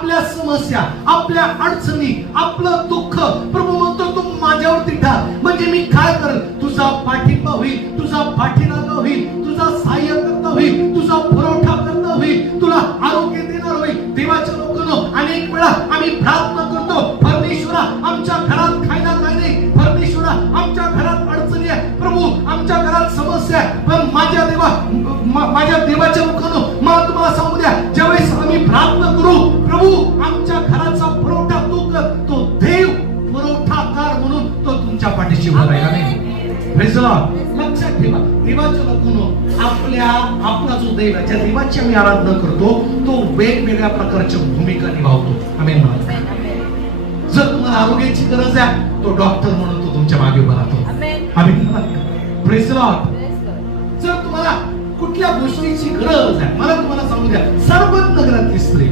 आपल्या समस्या, आपल्या अडचणी, आपलं दुःख प्रभू म्हणतो तू माझ्यावरती टाक, म्हणजे मी काय करेल, तुझा पाठिंबा होईल, तुझा पाठीराखा होईल, तुझा सहाय्य करता होईल, तुझा पुरवठा करता होईल, तुला आरोग्य देणार होईल. देवाच्या लोकांनो, अनेक वेळा आम्ही प्रार्थना करतो, परमेश्वरा आमच्या घरात खायला काय नाही, परमेश्वरा आमच्या घरात अडचणी आहे, प्रभू आमच्या घरात समस्या आहे. पण माझ्या देवाच्या लोकांनो, मला तुम्हाला सांगू द्या, ज्यावेळेस आम्ही प्रार्थना करू, प्रभू आमच्या घराचा पुरवठा तू कर, तो देव पुरवठाकार म्हणून तो तुमच्या पाठीशी उभा राहील. आमेन. Praise the lord. लक्षात ठेवा, देवाच्या लोकांनो, आपला जो देव आहे, ज्या देवाची आम्ही आराधना करतो, तो वेगवेगळ्या प्रकारच्या भूमिका निभावतो. आमेन. जर तुम्हाला आरोग्याची गरज आहे, तो डॉक्टर म्हणून तो तुमच्या मागे उभा राहतो. आमेन. Praise the lord. जर तुम्हाला कुठल्या गोष्टीची गरज आहे, मला तुम्हाला सांगू द्या, सर्वात नगरातली स्त्री